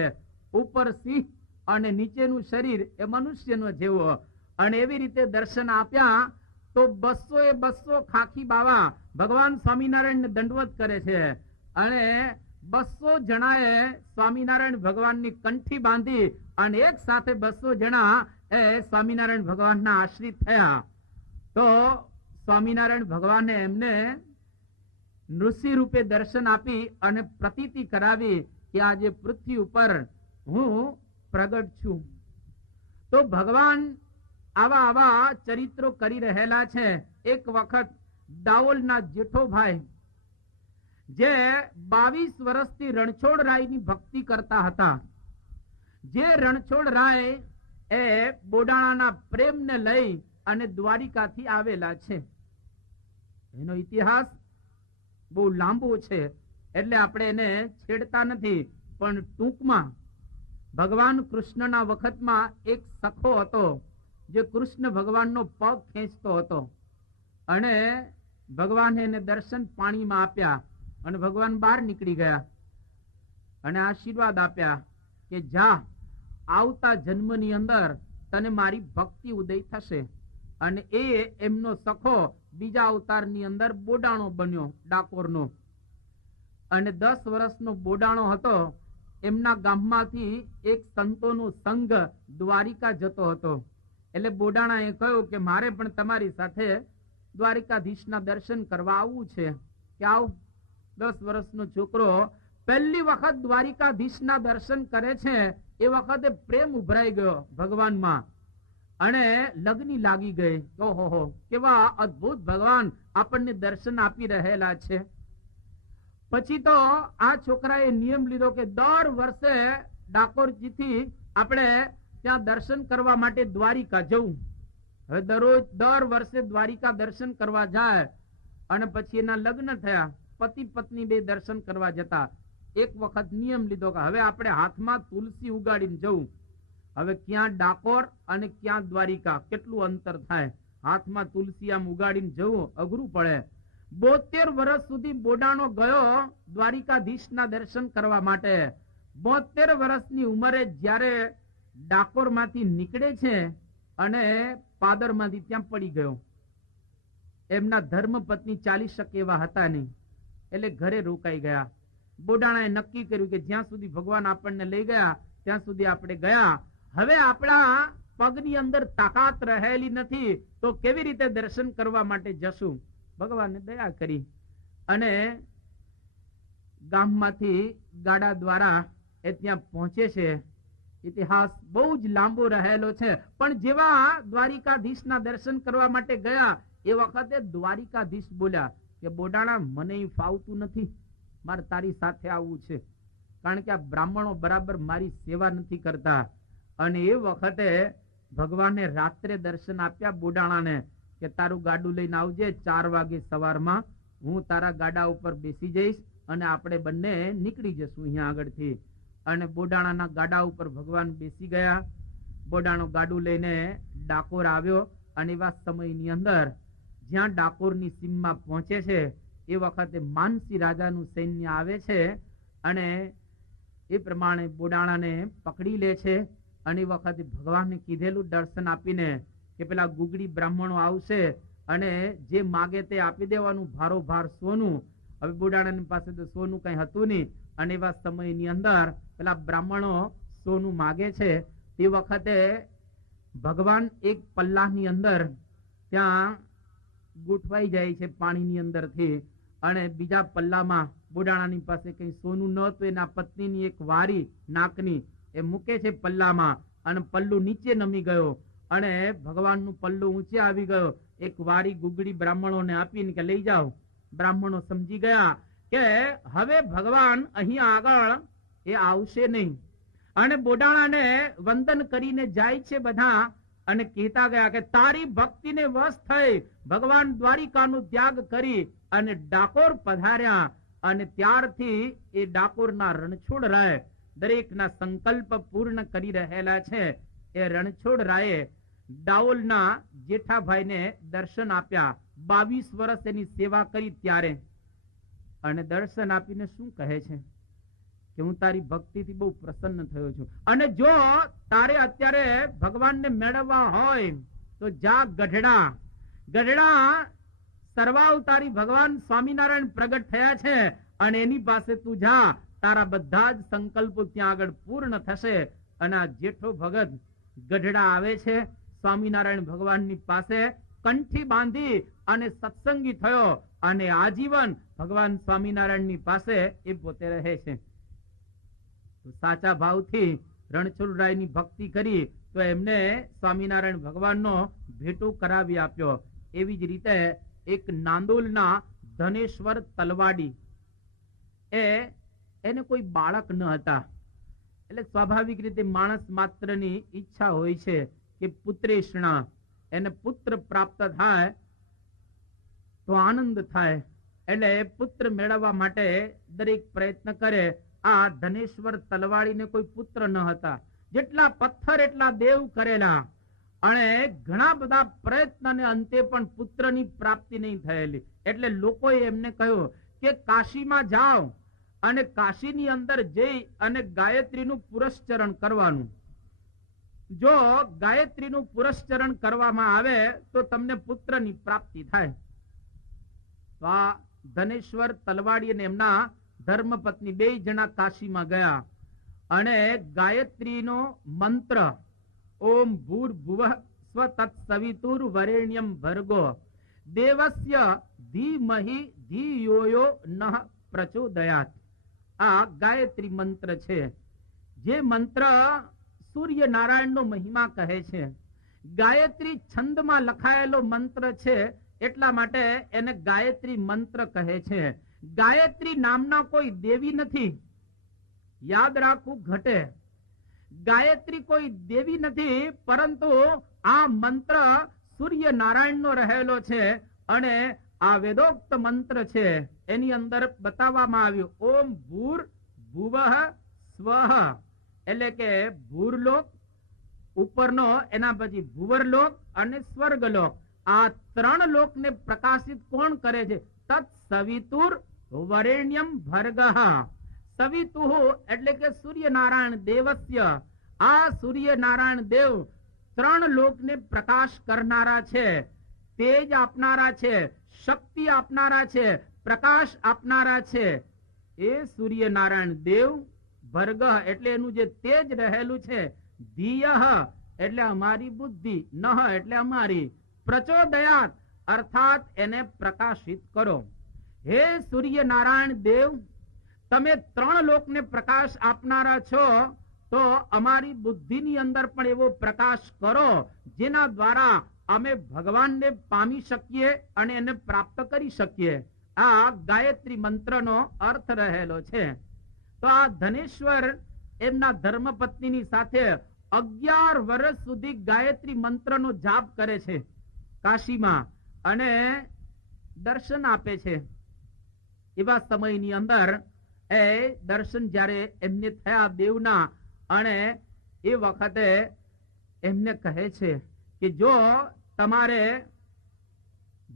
ઉપર સિંહ અને નીચેનું શરીર એ મનુષ્યનો જેવો. અને એવી રીતે દર્શન આપ્યા તો 200 ખાખી બાવા ભગવાન સ્વામિનારાયણ ને દંડવત કરે છે. અને 200 જણાએ સ્વામિનારાયણ ભગવાનની કંઠી બાંધી, અને એક સાથે 200 જણા એ સ્વામિનારાયણ ભગવાનના આશ્રિત થયા. તો સ્વામિનારાયણ ભગવાને એમને નૃષિ રૂપે દર્શન આપી અને પ્રતીતિ કરાવી કે આજે પૃથ્વી ઉપર હું પ્રગટ છું. તો ભગવાન આવા આવા ચરિત્રો કરી રહેલા છે. એક વખત દાવોલના જેઠોભાઈ જે 22 વર્ષથી રણછોડરાયની ભક્તિ કરતા હતા, જે રણછોડરાય એ બોડાણાના પ્રેમને લઈ અને દ્વારિકાથી આવેલા છે. એનો ઇતિહાસ બહુ લાંબો છે, એટલે આપણે એને છેડતા નથી. પણ ટૂંકમાં ભગવાન કૃષ્ણના વખતમાં એક સખો હતો જે કૃષ્ણ ભગવાનનો પગ ખેંચતો હતો, અને ભગવાને એને દર્શન પાણીમાં આપ્યા, અને ભગવાન બહાર નીકળી ગયા અને આશીર્વાદ આપ્યા કે જા, આવતા જન્મની અંદર તને મારી ભક્તિ ઉદય થશે. અને એ એમનો સખો બીજા અવતારની અંદર બોડાણો બન્યો, ડાકોરનો. અને 10 વર્ષનો બોડાણો હતો. એમના ગામમાંથી એક સંતોનો સંઘ દ્વારિકા જતો હતો. એટલે બોડાણાએ કહ્યું કે મારે પણ તમારી સાથે દ્વારિકાધીશના દર્શન કરવા આવવું છે. કે આવ. 10 વર્ષનો છોકરો પહેલી વખત દ્વારિકાધીશના દર્શન કરે છે એ વખતે પ્રેમ ઉભરાઈ ગયો ભગવાનમાં અને લગ્ની લાગી ગઈ. ઓહો, કેવા અદ્ભુત ભગવાન આપણને દર્શન આપી રહેલા છે. પછી તો આ છોકરાએ નિયમ લીધો કે દર વર્ષે ડાકોરજીથી આપણે ત્યાં દર્શન કરવા માટે દ્વારિકા જવું. હવે દર વર્ષે દ્વારિકા દર્શન કરવા જાય અને પછી એના લગ્ન થયા. પતિ પત્ની બે દર્શન કરવા જતા. એક વખત નિયમ લીધો કે હવે આપણે હાથમાં તુલસી ઉગાડીને જવું. હવે ક્યાં ડાકોર અને ક્યાં દ્વારિકા, કેટલું અંતર થાય? હાથમાં તુલસી આમ ઉગાડીને જવું અઘરું પડે. 72 વર્ષ સુધી બોડાણો ગયો દ્વારિકાધીશના દર્શન કરવા માટે. 72 વર્ષની ઉંમરે જ્યારે ડાકોર માંથી નીકળે છે અને પાદર માંથી ત્યાં પડી ગયો. એમના ધર્મ પત્ની ચાલી શકે એવા હતા નહીં, એટલે ઘરે રોકાઈ ગયા. બોડાણાએ નક્કી કર્યું કે જ્યાં સુધી ભગવાન આપણને લઈ ગયા ત્યાં સુધી આપણે ગયા. હવે આપણા પગની અંદર તાકાત રહેલી નથી તો કેવી રીતે દર્શન કરવા માટે જશું? ભગવાને દયા કરી અને ગામમાંથી ગાડા દ્વારા એ ત્યાં પહોંચે છે. ઇતિહાસ બહુ જ લાંબો રહેલો છે, પણ જેવા દ્વારિકાધીશના દર્શન કરવા માટે ગયા એ વખતે દ્વારિકાધીશ બોલ્યા કે બોડાણા, મને ફાવતું નથી, મારે તારી સાથે આવવું છે, કારણ કે આ બ્રાહ્મણો બરાબર મારી સેવા નથી કરતા. અને એ વખતે ભગવાને રાત્રે દર્શન આપ્યા બોડાણાને કે તારું ગાડું લઈને આવજે 4 વાગે સવારમાં, હું તારા ગાડા ઉપર બેસી જઈશ અને આપણે બંને નીકળી જશું અહીંયા આગળથી. અને બોડાણાના ગાડા ઉપર ભગવાન બેસી ગયા. બોડાણો ગાડું લઈને ડાકોર આવ્યો અને એવા સમયની અંદર જ્યાં ડાકોરની સીમમાં પહોંચે છે એ વખતે માનસી રાજાનું સૈન્ય આવે છે અને એ પ્રમાણે બોડાણાને પકડી લે છે. અને એ વખતે ભગવાનને કીધેલું દર્શન આપીને કે પેલા ગુગડી બ્રાહ્મણો આવશે અને જે માગે તે આપી દેવાનું, ભારોભાર સોનું. હવે બોડાણાની પાસે તો સોનું કઈ હતું નહીં અને એવા સમયની અંદર પેલા બ્રાહ્મણો સોનું માગે છે. તે વખતે ભગવાન એક પલ્લાની અંદર ત્યાં ગોઠવાઈ જાય છે પાણીની અંદરથી અને બીજા પલ્લામાં બોડાણાની પાસે કઈ સોનું ન હતું, એના પત્નીની એક વારી નાકની એ મૂકે છે પલ્લામાં અને પલ્લું નીચે નમી ગયો અને ભગવાનનું પલ્લું ઊંચે આવી ગયો. એક વારી ગુગડી બ્રાહ્મણોને આપીને કે લઈ જાઓ. બ્રાહ્મણો સમજી ગયા કે હવે ભગવાન અહીંયા આગળ એ આવશે નહીં અને બોડાણાને વંદન કરીને જાય છે બધા અને કહેતા ગયા કે તારી ભક્તિને વશ થઈ ભગવાન દ્વારિકાનો ત્યાગ કરી અને ડાકોર પધાર્યા. અને ત્યારથી એ ડાકોરના રણછોડ રાય દરેકના સંકલ્પ પૂર્ણ કરી રહેલા છે. એ રણછોડ રાયે ડાઓલના જેઠાભાઈને દર્શન આપ્યા. 22 વર્ષ એની સેવા કરી ત્યારે અને દર્શન આપીને શું કહે છે કે હું તારી ભક્તિથી બહુ પ્રસન્ન થયો છું અને જો તારે અત્યારે ભગવાનને મેળવવા હોય તો જા ગઢડા. ગઢડા સર્વાવતારી ભગવાન સ્વામિનારાયણ પ્રગટ થયા છે અને એની પાસે તું જા, તારા બધા જ સંકલ્પો ત્યાં આગળ પૂર્ણ થશે. અને આ જેઠો ભગત ગઢડા આવે છે, સ્વામિનારાયણ ભગવાનની પાસે કંઠી બાંધી અને સત્સંગી થયો અને આજીવન ભગવાન સ્વામિનારાયણની પાસે એ પોતે રહે છે. તો સાચા ભાવથી રણછોડરાયની ભક્તિ કરી તો એમને સ્વામિનારાયણ ભગવાનનો ભેટો કરાવી આપ્યો. એવી જ રીતે એક નાંદોલના ધનેશ્વર તલવાડી એને કોઈ બાળક ન હતા. એટલે સ્વાભાવિક રીતે માણસ માત્રની ઈચ્છા હોય છે કે પુત્રેષણા, એને પુત્ર પ્રાપ્ત થાય તો આનંદ થાય. એટલે પુત્ર મેળવવા માટે દરેક પ્રયત્ન કરે. આ ધનેશ્વર તલવાડીને કોઈ પુત્ર ન હતા. જેટલા પથ્થર એટલા દેવ કરેલા અને ઘણા બધા પ્રયત્નને અંતે પણ પુત્રની પ્રાપ્તિ નહીં થયેલી. એટલે લોકોએ એમને કહ્યું કે કાશીમાં જાઓ અને કાશીની અંદર જઈ અને ગાયત્રીનું પુરસ્ચરણ કરવાનું. જો ગાયત્રીનું પુરસ્ચરણ કરવામાં આવે તો તમને પુત્રની પ્રાપ્તિ થાય. તો આ ધનેશ્વર તલવાડી અને એમના ધર્મપત્ની 2 જણા કાશીમાં ગયા અને ગાયત્રીનો મંત્ર ઓમ ભૂર્ભુવઃ સ્વ તત્સવિતુર વરેણ્યમ ભર્ગો દેવસ્ય ધીમહિ ધિયો યો નઃ પ્રચોદયાત. આ ગાયત્રી મંત્ર છે, જે મંત્ર સૂર્ય નારાયણનો મહિમા કહે છે. ગાયત્રી છંદમાં લખાયેલો મંત્ર છે, એટલા માટે એને ગાયત્રી મંત્ર કહે છે. ગાયત્રી નામના કોઈ દેવી નથી, યાદ રાખવું ઘટે. ગાયત્રી કોઈ દેવી નથી, પરંતુ આ મંત્ર સૂર્ય નારાયણનો રહેલો છે અને આ વેદોક્ત મંત્ર છે. એની અંદર બતાવવામાં આવ્યું ઓમ ભૂર ભુવઃ સ્વઃ, એટલે કે ભૂરલોક ઉપરનો, એના પછી ભુવરલોક અને સ્વર્ગલોક, આ ત્રણ લોકને પ્રકાશિત કોણ કરે છે? તત્ સવિતુર વરેણ્યમ ભર્ગઃ. સવિતુઃ એટલે કે સૂર્યનારાયણ દેવસ્ય, આ સૂર્યનારાયણ દેવ ત્રણ લોકને પ્રકાશ કરનારા છે, તેજ આપનારા છે, શક્તિ આપનારા છે, પ્રકાશ આપનારા છે. એ સૂર્યનારાયણ દેવ ભર્ગ એટલે એનું જે તેજ રહેલું છે, ધીયઃ એટલે અમારી બુદ્ધિ, નહ એટલે અમારી, પ્રચોદયાત અર્થાત એને પ્રકાશિત કરો. હે સૂર્યનારાયણ દેવ, તમે ત્રણ લોકને પ્રકાશ આપનારા છો, તો અમારી બુદ્ધિની અંદર પણ એવો પ્રકાશ કરો, જેના દ્વારા અમે ભગવાનને પામી શકીએ અને એને પ્રાપ્ત કરી શકીએ. આ ગાયત્રી મંત્રનો અર્થ રહેલો છે. તો આ ધનેશ્વર એમના ધર્મપત્નીની સાથે 11 વર્ષ સુધી ગાયત્રી મંત્રનો જાપ કરે છે કાશીમાં, અને દર્શન આપે છે. એવા સમયની અંદર એ દર્શન જ્યારે એમને થયા દેવના, અને એ વખતે એમને કહે છે કે જો તમારે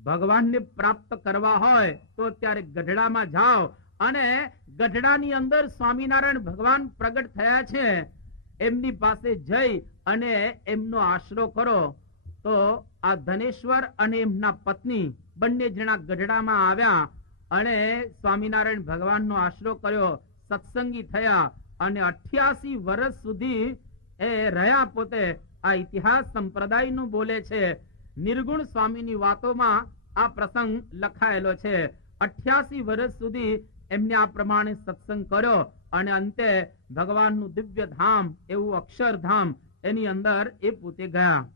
ભગવાનને પ્રાપ્ત કરવા હોય તો ત્યારે ગઢડામાં જાઓ, અને ગઢડાની અંદર સ્વામિનારાયણ ભગવાન પ્રગટ થયા છે, એમની પાસે જઈ અને એમનો આશરો કરો. તો આ ધનેશ્વર અને એમના પત્ની બંને જણા ગઢડામાં આવ્યા અને સ્વામિનારાયણ ભગવાનનો આશરો કર્યો, સત્સંગી થયા અને 88 વર્ષ સુધી એ રહ્યા. પોતે આ ઇતિહાસ સંપ્રદાયનું બોલે છે. નિર્ગુણ સ્વામીની વાતોમાં આ પ્રસંગ લખાયેલો છે. 88 વર્ષ સુધી એમને આ પ્રમાણે સત્સંગ કર્યો અને અંતે ભગવાનનું દિવ્ય ધામ એવું અક્ષરધામ એની અંદર એ પોતે ગયા.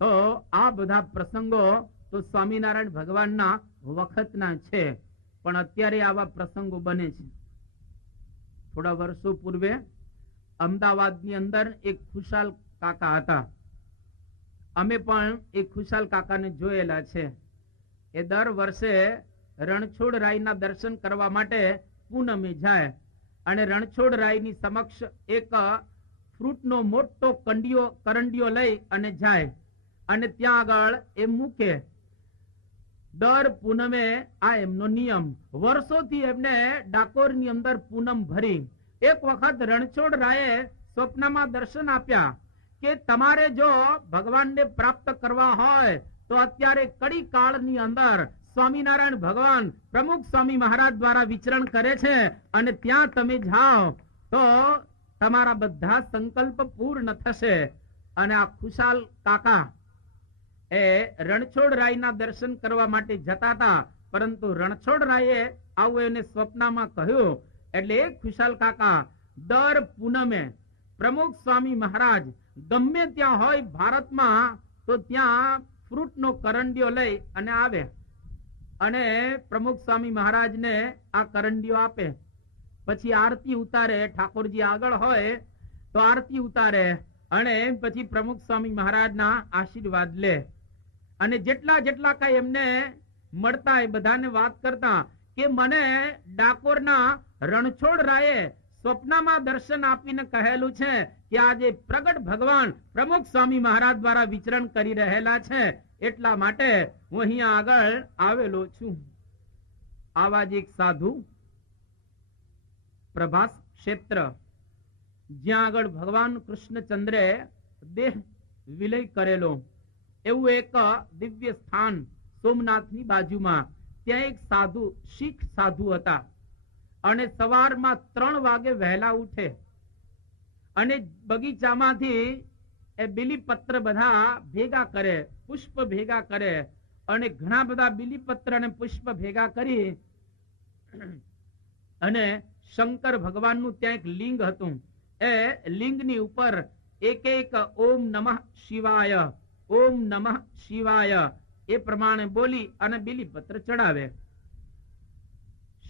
તો આ બધા પ્રસંગો તો સ્વામિનારાયણ ભગવાનના વખતના છે, પણ અત્યારે આવા પ્રસંગો બને છે. થોડા વર્ષો પૂર્વે અમદાવાદની અંદર એક ખુશાલ કાકા હતા. અમે પણ એ ખુશાલ કાકાને જોયેલા છે. એ દર વર્ષે રણછોડરાયના દર્શન કરવા માટે પૂનમે જાય અને રણછોડરાયની સમક્ષ એક ફ્રૂટનો મોટો કરંડિયો લઈ અને જાય અને ત્યાં આગળ એ મૂકે. દર પૂનમે આ એમનો નિયમ. વર્ષોથી એમને ડાકોરની અંદર પૂનમ ભરી. એક વખત રણછોડરાયે સ્વપ્નમાં દર્શન આપ્યા કે તમારે જો ભગવાનને પ્રાપ્ત કરવા હોય તો અત્યારે કડી કાળની અંદર સ્વામિનારાયણ ભગવાન પ્રમુખ સ્વામી મહારાજ દ્વારા વિચરણ કરે છે, અને ત્યાં તમે જાઓ તો તમારા બધા સંકલ્પ પૂર્ણ થશે. અને આ ખુશાલ કાકા એ રણછોડરાયના દર્શન કરવા માટે જતા હતા, પરંતુ રણછોડરાયે આવું એને સ્વપ્નમાં કહ્યું. એટલે એક ખુશાલ કાકા દર પૂનમે પ્રમુખ સ્વામી મહારાજ ગમે ત્યાં હોય ભારતમાં, તો ત્યાં ફ્રૂટનો કરંડિયો લઈ અને આવે અને પ્રમુખ સ્વામી મહારાજને આ કરંડિયો આપે. પછી આરતી ઉતારે, ઠાકોરજી આગળ હોય તો આરતી ઉતારે અને પછી પ્રમુખ સ્વામી મહારાજના આશીર્વાદ લે. અને જેટલા જેટલા કઈ એમને મળતા એ બધાને વાત કરતા કે મને ડાકોરના રણછોડરાયે સ્વપ્નમાં દર્શન આપીને કહેલું છે કે આજે પ્રગટ ભગવાન પ્રમુખ સ્વામી મહારાજ દ્વારા વિચરણ કરી રહેલા છે, એટલા માટે હું અહીંયા આગળ આવેલો છું. આવા જ એક સાધુ પ્રભાસ ક્ષેત્ર, જ્યાં આગળ ભગવાન કૃષ્ણચંદ્રે દેહ વિલય કરેલો, એવું એક દિવ્ય સ્થાન સોમનાથની બાજુમાં. ત્યાં એક સાધુ, શીખ સાધુ હતા, અને સવારમાં 3 વાગે વહેલા ઉઠે અને બગીચામાંથી એ બીલીપત્ર બધા ભેગા કરે, પુષ્પ ભેગા કરે, અને ઘણા બધા બીલીપત્ર અને પુષ્પ ભેગા કરી અને શંકર ભગવાનનું ત્યાં એક લિંગ હતું. એ લિંગની ઉપર એક એક ઓમ નમઃ શિવાય, ઓમ નમઃ શિવાય એ પ્રમાણે બોલી અને બીલીપત્ર ચડાવે.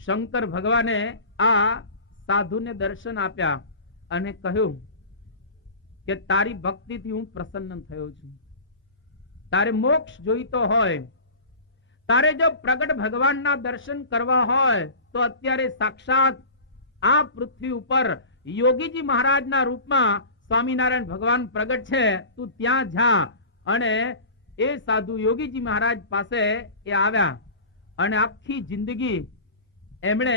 શંકર ભગવાને આ સાધુને દર્શન આપ્યા અને કહ્યું કે તારી ભક્તિથી હું પ્રસન્ન થયો છું. તારે મોક્ષ જોઈતો હોય, તારે જો પ્રગટ ભગવાનના દર્શન કરવા હોય તો અત્યારે સાક્ષાત આ પૃથ્વી ઉપર યોગીજી મહારાજના રૂપમાં સ્વામિનારાયણ ભગવાન પ્રગટ છે. તું ત્યાં જા. અને એ સાધુ યોગીજી મહારાજ પાસે એ આવ્યા અને આખી જિંદગી એમણે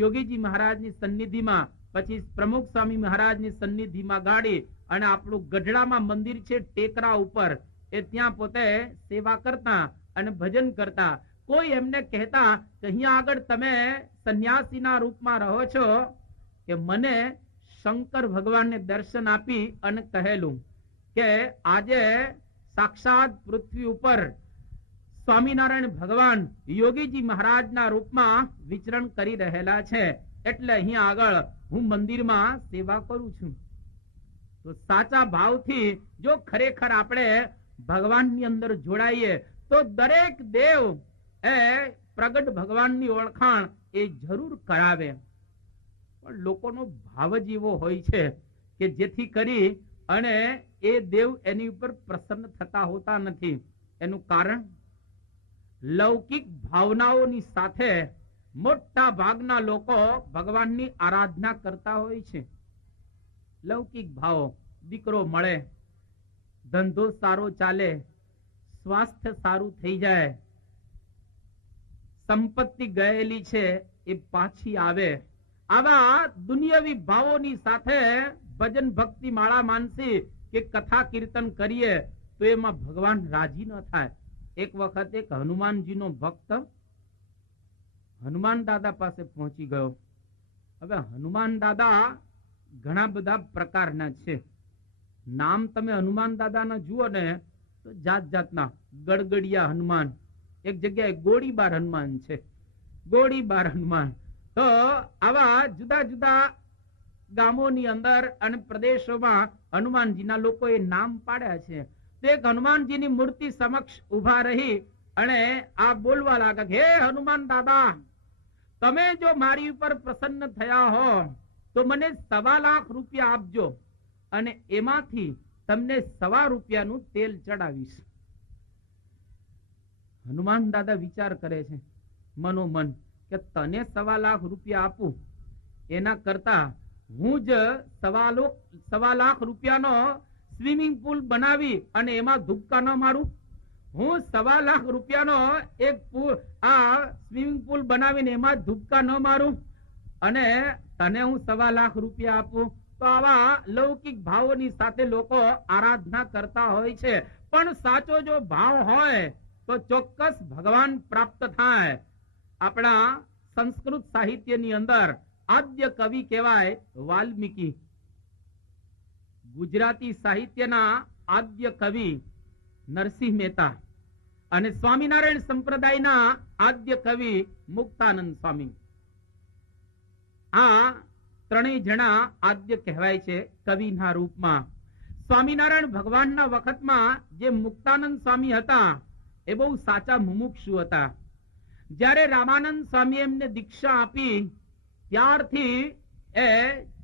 યોગીજી મહારાજની સન્નિધિમાં, પછી પ્રમુખ સ્વામી મહારાજની સન્નિધિમાં ગાડી અને આપણું ગઢડામાં મંદિર છે ટેકરા ઉપર, એ ત્યાં પોતે સેવા કરતા અને ભજન કરતા. કોઈ એમને કહેતા કે અહીંયા આગળ તમે સંન્યાસીના રૂપમાં રહો છો, કે મને શંકર ભગવાનને દર્શન આપી અને કહેલું કે આજે સાક્ષાત પૃથ્વી ઉપર સ્વામિનારાયણ ભગવાન યોગીજી મહારાજના રૂપમાં વિચરણ કરી રહેલા છે, એટલે અહીંયા આગળ હું મંદિરમાં સેવા કરું છું. તો સાચા ભાવથી જો ખરેખર આપણે ભગવાનની અંદર જોડાઈએ તો દરેક દેવ એ પ્રગટ ભગવાનની ઓળખાણ એ જરૂર કરાવે. પણ લોકોનો ભાવ જ એવો હોય છે કે જેથી કરી અને એ દેવ એની ઉપર પ્રસન્ન થતા હોતા નથી. એનું કારણ લૌકિક ભાવનાઓની સાથે મોટા ભાગના લોકો ભગવાનની આરાધના કરતા હોય છે. લૌકિક ભાવો, દીકરો મળે, ધંધો સારો ચાલે, સ્વાસ્થ્ય સારું થઈ જાય, સંપત્તિ ગયેલી છે એ પાછી આવે, આવા દુનિયાવી ભાવોની સાથે ભજન ભક્તિ માળા માનસી કે કથા કીર્તન કરીએ તો એમાં ભગવાન રાજી ન થાય. એક વખત એક હનુમાનજીનો ભક્ત હનુમાન દાદા પાસે પહોંચી ગયો. હવે હનુમાન દાદા ઘણા બધા પ્રકારના છે. નામ તમે હનુમાન દાદાના જુઓ ને તો જાત જાતના. ગડગડિયા હનુમાન, એક જગ્યાએ ગોળીબાર હનુમાન છે, ગોળીબાર હનુમાન. તો આવા જુદા જુદા ગામોની અંદર અને પ્રદેશોમાં હનુમાનજીના લોકોએ નામ પાડ્યા છે. તો એક હનુમાનજીની મૂર્તિ સમક્ષ ઉભા રહી અને આ બોલવા લાગ્યા, હે હનુમાન દાદા, તમે જો મારી ઉપર પ્રસન્ન થયા હો તો મને 1.25 લાખ રૂપિયા આપજો અને એમાંથી તમને 1.25 રૂપિયાનું તેલ ચડાવીશ. હનુમાન દાદા વિચાર કરે છે મનોમન કે તને 1.25 લાખ રૂપિયા આપું એના કરતા હું જ 1.25 લાખ રૂપિયાનો સ્વિમિંગ પુલ બનાવી અને એમાં ધુબકા ન મારું. હું 1.25 લાખ રૂપિયાનો એક સ્વિમિંગ પુલ બનાવીને એમાં ધુબકા ન મારું અને તને હું 1.25 લાખ રૂપિયા આપું. તો આવા લૌકિક ભાવોની સાથે લોકો આરાધના કરતા હોય છે. પણ સાચો જો ભાવ હોય તો ચોક્કસ ભગવાન પ્રાપ્ત થાય. આપણા સંસ્કૃત સાહિત્યની અંદર આદ્ય કવિ કહેવાય વાલ્મીકી. ગુજરાતી સાહિત્યના આદ્ય કવિ નરસિંહ મહેતા અને સ્વામિનારાયણ સંપ્રદાયના આદ્ય કવિ મુક્તાનંદ સ્વામી. આ ત્રણેય જણા આદ્ય કહેવાય છે કવિના રૂપમાં. સ્વામિનારાયણ ભગવાનના વખતમાં જે મુક્તાનંદ સ્વામી હતા એ બહુ સાચા મુમુક્ષુ હતા. જ્યારે રામાનંદ સ્વામી એમને દીક્ષા આપી ત્યારથી એ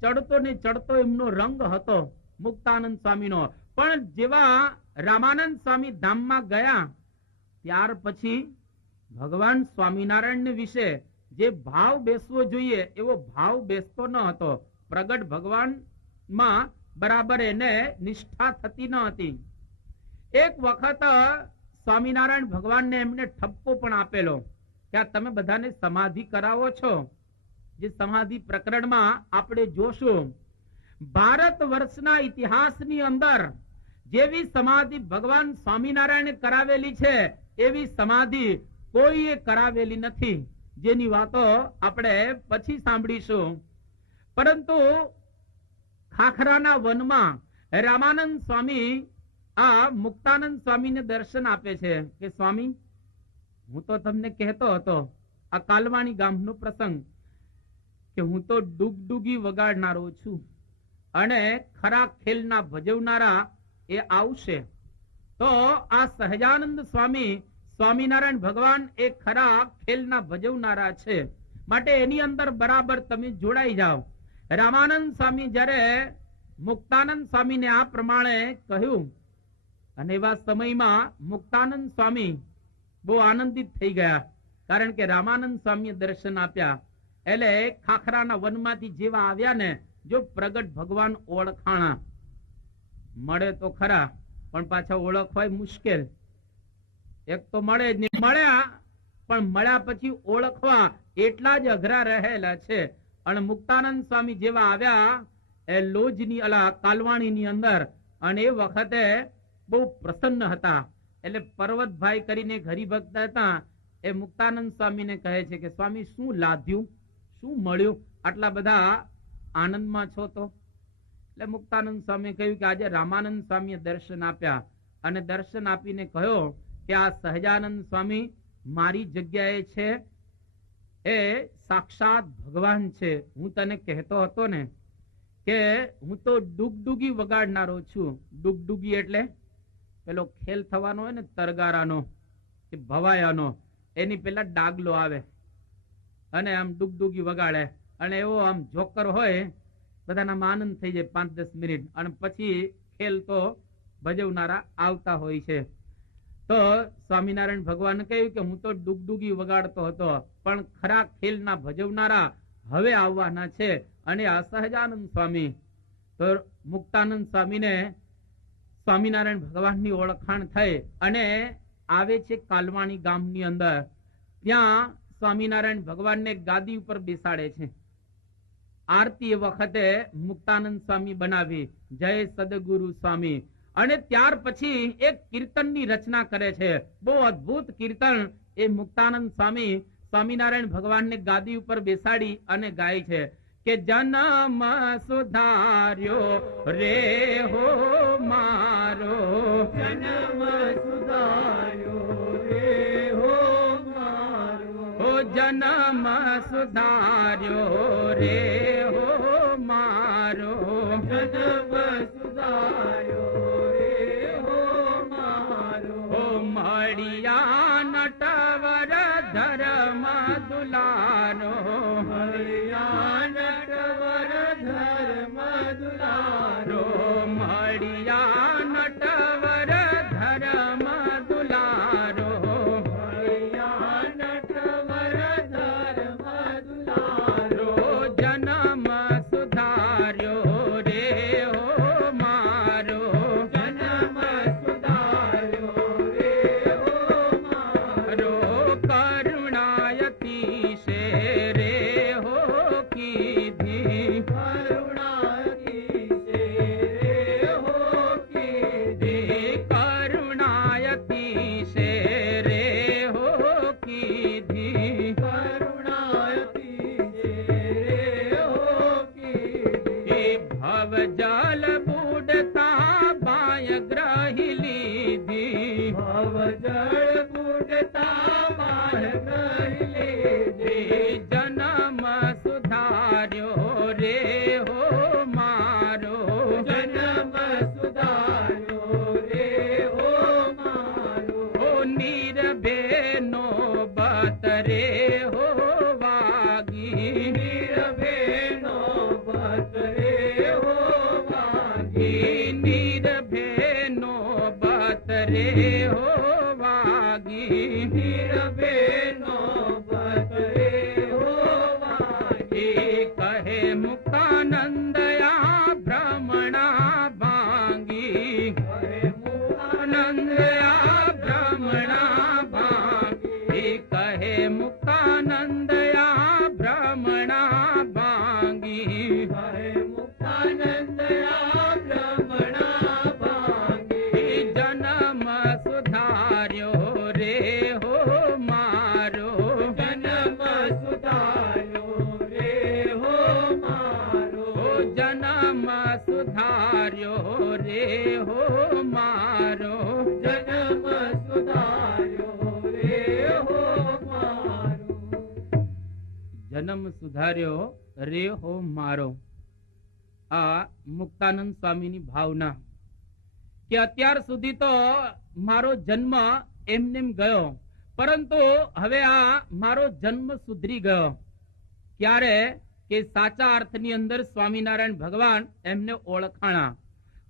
ચડતો ને ચડતો એમનો રંગ હતો મુક્તાનંદ સ્વામીનો. પણ જેવા રામાનંદ સ્વામી ધામમાં ગયા ત્યાર પછી ભગવાન સ્વામિનારાયણ વિશે જે ભાવ બેસવો જોઈએ એવો ભાવ બેસતો ન હતો. પ્રગટ ભગવાનમાં બરાબર એને નિષ્ઠા થતી ન હતી. એક વખત સ્વામિનારાયણ ભગવાનને એમને ઠપકો પણ આપેલો કે આ તમે બધાને સમાધિ કરાવો છો. જે સમાધિ પ્રકરણમાં આપણે જોશું ભારત વર્ષના ઇતિહાસની અંદર જેવી સમાધિ ભગવાન સ્વામિનારાયણે કરાવેલી છે એવી સમાધિ કોઈએ કરાવેલી નથી. જેની વાતો આપણે પછી સાંભળીશું. પરંતુ ખાખરાના વનમાં રામાનંદ સ્વામી આ મુક્તાનંદ સ્વામીને દર્શન આપે છે કે સ્વામી, હું તો તમને કહેતો હતો આ કાલવાણી ગામનો પ્રસંગ કે હું તો ડુગડુગી વગાડનારો છું અને ખરા ખેલના ભજવનારા એ આવશે. તો આ સહજાનંદ સ્વામી સ્વામિનારાયણ ભગવાન એ ખરા ખેલના ભજવનારા છે, માટે એની અંદર બરાબર તમે જોડાઈ જાઓ. રામાનંદ સ્વામી જયારે મુક્તાનંદ સ્વામીને આ પ્રમાણે કહ્યું, અને એવા સમયમાં મુક્તાનંદ સ્વામી બહુ આનંદિત થઈ ગયા, કારણ કે રામાનંદ સ્વામીએ દર્શન આપ્યા. એટલે ખાખરાના વનમાંથી જેવા આવ્યા ને, જો પ્રગટ ભગવાન ઓળખાણા. મળે તો ખરા, પણ પાછા ઓળખવાય મુશ્કેલ. એક તો મળે જ નહીં, મળ્યા પણ મળ્યા પછી ઓળખવા એટલા જ અઘરા રહેલા છે. અને મુક્તાનંદ સ્વામી જેવા આવ્યા એ લોજની કાલવાણીની અંદર, અને એ વખતે બહુ પ્રસન્ન હતા. એટલે પર્વતભાઈ કરીને હરિભક્ત હતા, એ મુક્તાનંદ સ્વામીને કહે છે કે સ્વામી શું લાદ્યું, શું મળ્યું, આટલા બધા આનંદમાં છો તો? એટલે મુક્તાનંદ સ્વામી કહ્યું કે આજે રામાનંદ સ્વામીએ દર્શન આપ્યા, અને દર્શન આપીને કહ્યો કે આ સહજાનંદ સ્વામી મારી જગ્યાએ છે, એ સાક્ષાત ભગવાન છે. હું તને કહેતો હતો ને કે હું તો ડુગડુગી વગાડનારો છું. ડુગડુગી એટલે પેલો ખેલ થવાનો હોય ને, તરગારાનો કે ભવાયાનો, એની પેલા ડાગલો આવે અને આમ ડુગડુગી વગાડે, અને એવો આમ જોકર હોય, બધાના આનંદ થઈ જાય 5-10 મિનિટ, અને પછી ખેલ તો ભજવનારા આવતા હોય છે. તો સ્વામિનારાયણ ભગવાન કહ્યું કે હું તો ડુગડુગી વગાડતો હતો, પણ ખરા ખેલના ભજવનારા હવે આવવાના છે, અને આ સહજાનંદ સ્વામી. તો મુક્તાનંદ સ્વામીને સ્વામિનારાયણ ભગવાનની ઓળખાણ થઈ, અને આવે છે કાલવાણી ગામની અંદર. ત્યાં સ્વામિનારાયણ ભગવાનને ગાદી ઉપર બેસાડે છે. આરતી વખતે મુક્તાનંદ સ્વામી બનાવી, જય સદગુરુ સ્વામી. અને ત્યાર પછી એક કીર્તનની રચના કરે છે, બહુ અદ્ભુત કીર્તન. એ મુક્તાનંદ સ્વામી સ્વામિનારાયણ ભગવાનને ગાદી ઉપર બેસાડી અને ગાય છે કે જન્મ સુધાર્યો રે હો મારો, જન્મ સુધાર્યો રે હો મારો, હો જન્મ સુધાર્યો રે હો મારો, જન્મ સુધાર્યો રે હો મારો. હો મળિયા નટવર ધર્મ દુલારો, મળિયા નટવર ધર્મ દુલારો, મળિયા નટવર ધર્મ દુલારો, મળિયા નટવર ધર્મ દુલારો. જન્મ સુધાર્યો રે હો મારો, જન્મ સુધાર્યો રે હો મારો. કરુણાયતી શે રે હો કીધી, કરુણાતી સે રે હો કીધી, કરુણાયતી શે રે હો કીધી, કરુણાતી સે રે હો કીધી. ભવ જલ બુડતા બાય ગ્રહી લીધી, ભવ જળ બુડતા માર કરી લીધી, જન્મ સુધાર્યો રે હો મારો, જન્મ સુધાર્યો રે હો મારો. હો નિર્ભેનો બતરે હો વાગી, નિર્ભેનો બત રે હો વાગી, નિર્ભેનો બતરે હો વાગી, નિર્ભેનો બત રે હો વાગી. કહે મુક્તાનંદયા ભ્રમણા ભાંગી, હરે મુક્તાનંદયા ભ્રમણા ભાંગી, કહે મુક્તાનંદયા ભ્રમણા ભાંગી, હરે મુક્તાનંદયા બ્રહ્મણા ભાંગી, જન્મ સુધાર્યો રે હો મારો, જન્મ સુધાર્યો રે હો મારો, જન્મ સુધાર્યો રે હો મારો, જન્મ સુધાર્યો રે હો મારો. જન્મ સુધાર્યો રે હો મારો. આ મુક્તાનંદ સ્વામીની ભાવના કે અત્યાર સુધી તો મારો જન્મ એમનેમ ગયો, પરંતુ હવે આ મારો જન્મ સુધરી ગયો. ક્યારે? કે સાચા અર્થની અંદર સ્વામિનારાયણ ભગવાન એમને ઓળખાણા.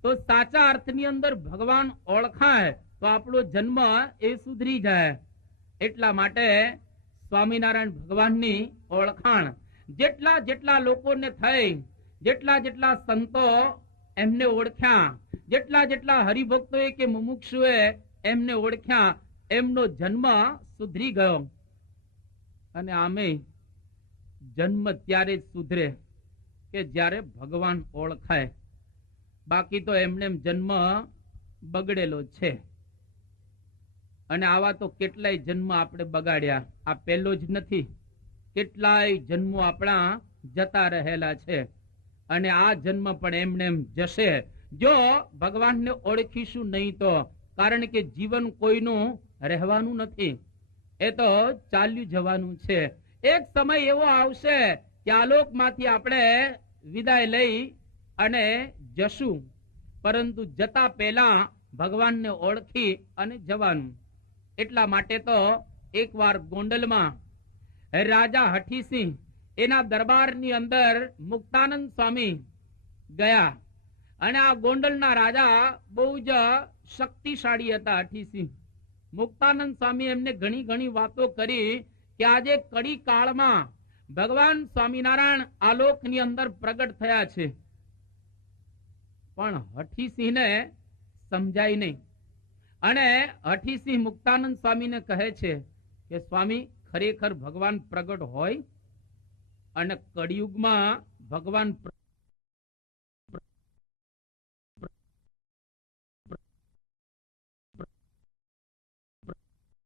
તો સાચા અર્થની અંદર ભગવાન ઓળખાય તો આપણો જન્મ એ સુધરી જાય. એટલા માટે સ્વામિનારાયણ ભગવાનની ઓળખાણ જેટલા જેટલા લોકોને થઈ, જેટલા જેટલા સંતો એમને ઓળખ્યા, જેટલા જેટલા હરિભક્તોએ કે મુમુક્ષુએ એમને ઓળખ્યા, એમનો જન્મ સુધરી ગયો. અને આમે જન્મ ત્યારે જ સુધરે કે જ્યારે ભગવાન ઓળખાય. બાકી તો એમને જન્મ બગડેલો છે. અને આવા તો કેટલાય જન્મ આપણે બગાડ્યા. આ પહેલો જ નથી, કેટલાય જન્મો આપણા જતા રહેલા છે. અને આ જન્મ પણ એમને જશે જો ભગવાનને ઓળખીશું નહીં તો. કારણ કે જીવન કોઈનું રહેવાનું નથી, એ તો ચાલ્યું જવાનું છે. એક સમય એવો આવશે કે આલોકમાંથી આપણે વિદાય લઈ અને જશું, પરંતુ જતા પહેલા ભગવાનને ઓળખી અને જવાનું. એટલા માટે તો એકવાર ગોંડલમાં રાજા હઠીસિંહ એના દરબારની અંદર મુક્તાનંદ સ્વામી ગયા. અને આ ગોંડલના રાજા બહુ જ શક્તિશાળી હતા હઠીસિંહ. મુક્તાનંદ સ્વામી એમને ઘણી ઘણી વાતો કરી કે આજે કડી કાળમાં ભગવાન સ્વામિનારાયણ આલોકની અંદર પ્રગટ થયા છે. પણ હઠીસિંહને સમજાય નહીં. અને હઠીસિંહ મુક્તાનંદ સ્વામીને કહે છે કે સ્વામી, ખરેખર ભગવાન પ્રગટ હોય અને કળિયુગમાં ભગવાન